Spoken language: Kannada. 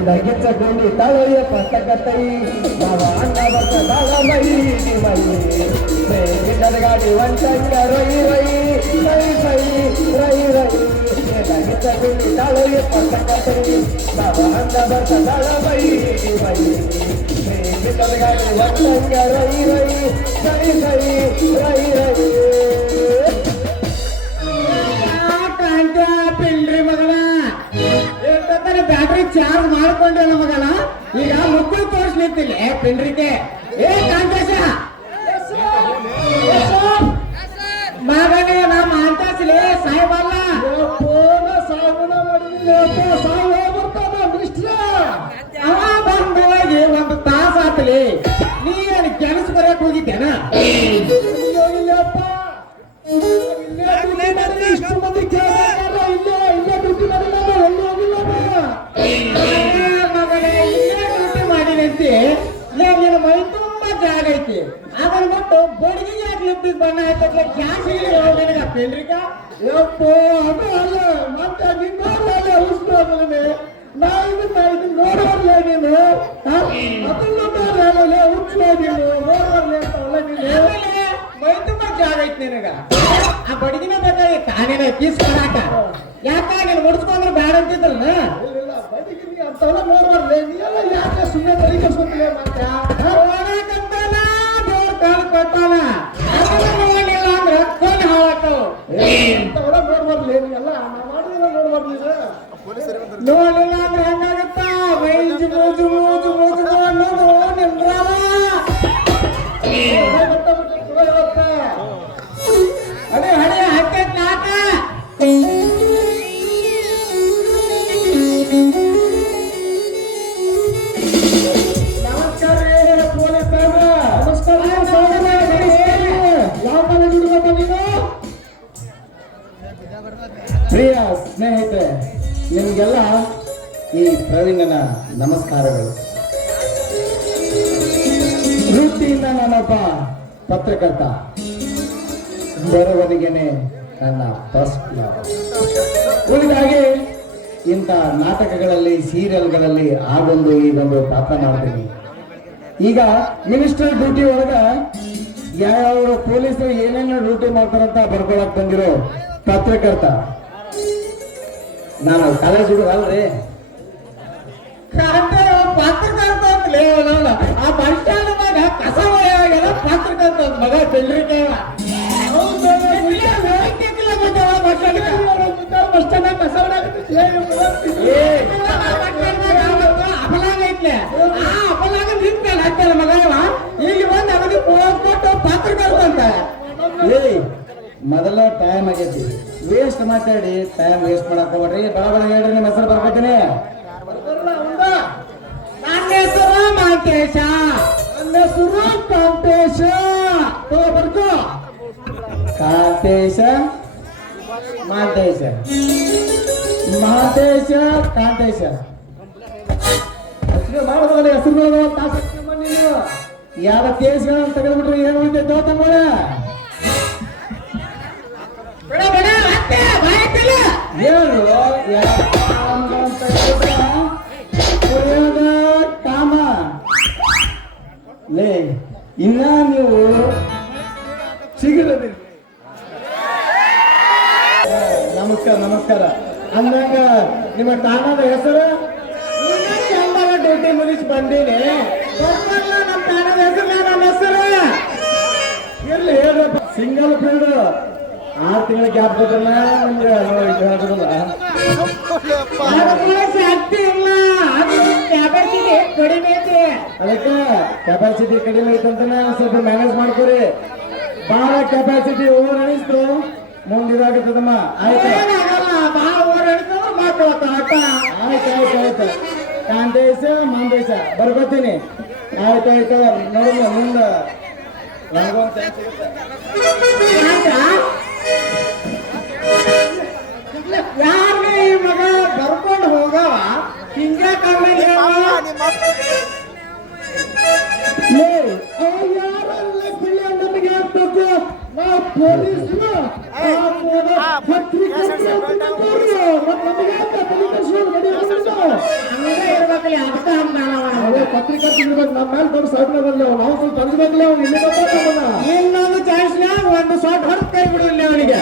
लगेच गोंडी ताळय पटकतई बाबा अंगावरचा दाळा बाई गाडी वंचंग रई रई रई रई रई रई लगेच गोंडी ताळय पटकतई बाबा अंगावरचा दाळा बाई गाडी वंचंग रई रई रई रई रई रई ಬ್ಯಾಟ್ರಿ ಚಾರ್ಜ್ ಮಾಡ್ಕೊಂಡಲ್ಲ ಮಗನ ಈಗ ಮುಕ್ಕಳು ತೋರಿಸ್ಲಿತ್ತಿಲ್ಲ ಪಿಂಡ್ರಿಕೆ ಕಾಂತೇಶ ಮಗನೇ ನಮ್ಮ ಅಂತಾಸ್ಲಿ ಸಾಹೇಬಲ್ಲ ಅವ ಬಂದು ಹೋಗಿ ಒಂದು ತಾಸ ಆತ್ಲಿ ನೀ ಏನು ಕೆಲಸ ಬರಕ್ ಹೋಗಿದ್ದೇನ ಇಷ್ಟು ಮಂದಿ ನಿನ್ನ ಮೈ ತುಂಬಾ ಜಾಗ ಐತಿ ಅದನ್ನ ಬಿಟ್ಟು ಬಡಗಿಗೆ ಹಾಕ್ಲಿಪ್ಪಿಗೆ ಬಣ್ಣ ಹಾಕತ್ಲೆ ಗ್ಯಾಸ್ ನಿನಗ ಪೇಂಡ್ರಿಕ ಯಪ್ಪೋ ಅದು ಅಲ್ಲ ಮತ್ತೆ ನಿನ್ನ ಉಸ್ಕೋದನೆ ನಾ ಇದು ನೋಡೋರ್ಲೆ ನೀನು ಅದನ್ನ ನೋಡೋರ್ಲೆ ಉಚ್ಚೋ ನೀನು ನೋಡೋರ್ಲೆ ಅಂತಲ್ಲ ನೀನು ಮೈ ತುಂಬಾ ಜಾಗ ಐತಿ ನಿನಗ ಆ ಬಡಗಿನ ಬೇಕಾಗಿ ತಾನೇನ ಕಿಸ್ ಕರಾಕ ಯಾಕ ನೀನು ಮುಡ್ಸ್ಕೊಂಡ್ರೆ ಬ್ಯಾಡ ಅಂತಿದ್ದಲ್ಲ ಅಂತಲ್ಲ ನೋಡೋರ್ಲೆ ನೀವೆಲ್ಲ ಯಾಕೆ ಸುಮ್ಮನೆ ಬಡಿಸ್ಕೊತಿಲ್ಲ ಮತ್ತೆ ಓಡಾಕಂತಾನ ದೇವ್ರ ಕಾಲು ಕೊಟ್ಟಾನ ಅದನ್ನ ನೋಡಲಿಲ್ಲ ಅಂದ್ರೆ ಕೊಂಡು ಹಾಳಾಗ್ತಾವ ಅಂತವರ ನೋಡ್ಬರ್ಲಿ ನೀವೆಲ್ಲ ನಾ ಮಾಡಿದ್ರೆ ನೋಡ್ಬರ್ಲಿಲ್ಲ ನೋಡಲಿಲ್ಲ ಅಂದ್ರೆ ಹೆಂಗಾಗತ್ತ ಮೈಜು ಮೂಜು ಮೂಜು ಮೂಜು ಅನ್ನೋದು ನಿಮ್ದ್ರಲ್ಲ ಅದೇ ಹಳೆ ಹಾಕೈತ್ ನಾಟ ಪ್ರಿಯ ಸ್ನೇಹಿತರೆ, ನಿಮಗೆಲ್ಲ ಈ ಪ್ರವೀಣನ ನಮಸ್ಕಾರಗಳು. ವೃತ್ತಿಯಿಂದ ನಾನೊಬ್ಬ ಪತ್ರಕರ್ತ, ಬರವಣಿಗೆನೆ ನನ್ನ ಫಸ್ಟ್ ಲವ್. ಉಳಿದಾಗೆ ಇಂಥ ನಾಟಕಗಳಲ್ಲಿ ಸೀರಿಯಲ್ಗಳಲ್ಲಿ ಆಗೊಂದು ಈಗೊಂದು ಪಾತ್ರ ಮಾಡ್ತೀನಿ. ಈಗ ಮಿನಿಸ್ಟರ್ ಡ್ಯೂಟಿ ಒಳಗ ಯಾವ ಪೊಲೀಸರು ಏನೇನು ಡ್ಯೂಟಿ ಮಾಡ್ತಾರಂತ ಬರ್ಕೊಳಕ್ ಬಂದಿರೋ ಪತ್ರಕರ್ತ ನಾನು. ಕಾಲೇಜ್ ಹುಡುಗ ಅಲ್ರಿ, ಪತ್ರಕರ್ತ ಆ ಬಸ್ ಸ್ಟ್ಯಾಂಡ್ ಮಗ ಕಸ ಒಯ್ಯಾಗೆಲ್ಲ ಪತ್ರಕರ್ತ ಮಗ ಬೆಳ್ರಿಕೆ ಬಸ್ ಸ್ಟ್ಯಾಂಡ್ ಕಸ ಅಪಲಾಗ ಐತ್ಲೆ ಆ ಅಪಲಾಗ ನಿಂತಲ್ಲ ಹಾಕ್ತಾರ ಮಗ ಇಲ್ಲಿ ಬಂದು ಅವನಿಗೆ ಕೊಟ್ಟು ಪತ್ರಕರ್ತ ಅಂತ. ಮೊದಲ ಟೈಮ್ ಆಗೈತಿ, ವೇಸ್ಟ್ ಮಾತಾಡಿ ಟೈಮ್ ವೇಸ್ಟ್ ಮಾಡಕ್ ಹೋಗ್ರಿ. ಬಳ ಹೇಳ್ರಿ, ನಿಮ್ಮ ಹೆಸರು ಬರ್ಬೇಕೇನೆ? ನನ್ನ ಹೆಸರು ಮಾಂತೇಶ. ನನ್ನ ಹೆಸರು ಕಾಂತೇಶ. ಬರ್ಕೋ ಕಾಂತೇಶ ಮಾಂತೇಶ ಮಹಾಂತೇಶ ಕಾಂತೇಶ ಮಾಡೋದ್ರ ಹೆಸರು ಯಾವ ಕೇಸ್ಗಳನ್ನ ತೆಗೆದ್ಬಿಟ್ರಿ ಏನು ಉಳಿತೈತೋ ತಮ್ಮ ಕಾಮ ಲೇ. ಇನ್ನ ನೀವು ಸಿಗದಿರಿ. ನಮಸ್ಕಾರ ನಮಸ್ಕಾರ ಅಂದಾಗ ನಿಮ್ಮ ತಾಣದ ಹೆಸರು? ಚಂದನ ಡ್ಯೂಟಿ ಮುಗಿಸಿ ಬಂದೀನಿ. ನಮ್ಮ ತಾಣದ ಹೆಸರು ನನ್ನ ಹೆಸರು ಇರ್ಲಿ ಹೇಳಪ್ಪ. ಸಿಂಗಲ್ ಫೀಲ್ಡ್ 6 ತಿಂಗಳ ಗ್ಯಾಪ್ ಕೊಟ್ಟಲ್ಲ ನಿಮ್ಗೆ ಶಕ್ತಿ ಇಲ್ಲ, ಕೆಪಾಸಿಟಿ ಕಡಿಮೆ ಐತಿ. ಅದಕ್ಕೆ ಕೆಪಾಸಿಟಿ ಕಡಿಮೆ ಐತಂತಾನೆ ಸ್ವಲ್ಪ ಮ್ಯಾನೇಜ್ ಮಾಡ್ಕೊರಿ. ಬಹಳ ಕೆಪಾಸಿಟಿ ಓವರ್ ಅನಿಸ್ತು ಮುಂದಿದಾಗತ್ತದಮ್ಮ. ಆಯ್ತು ಬಹಳ ಓವರ್ ಅನಿಸ್ತದ ಮಾಡ್ಕೊಳತ್ತ ಆಟ. ಆಯ್ತು ಕಾಂತೇಶ ಮಾಂತೇಶ ಬರ್ಕೋತೀನಿ. ಆಯ್ತಾಯ್ತು ನೋಡಮ್ಮ ಮುಂದೆ ನನಗೊಂದು ಚಾನ್ಸ್ ಸಿಗುತ್ತೆ. ಯಾರೇ ಈ ಮಗ ಬರ್ಕೊಂಡು ಹೋಗವ ಹಿಂಗ ಯಾರಲ್ಲ ಬಿಳಿ ನಮಗೆ ಆಗ್ಬೇಕು. ನಾವು ಪೊಲೀಸರು ಹಂಗ ಇರ್ಬೇಕಲ್ಲ ಪತ್ರಿಕಾ ಸಿಗ್ಬೇಕು ನಮ್ಮ ಮೇಲೆ ದೊಡ್ಡ ಸಾಧನೆ ನಾವು ಸ್ವಲ್ಪ ತಂದ್ಬೇಕಲ್ಲ ಅವ್ನು ಇಲ್ಲಿ ಗೊತ್ತಾಗಲ್ಲ ಇನ್ನೊಂದು ಚಾನ್ಸ್ನ್ಯಾಗ ಒಂದು ಶಾಟ್ ಹೊಡೆದು ಕೈ ಬಿಡಲಿ ಅವನಿಗೆ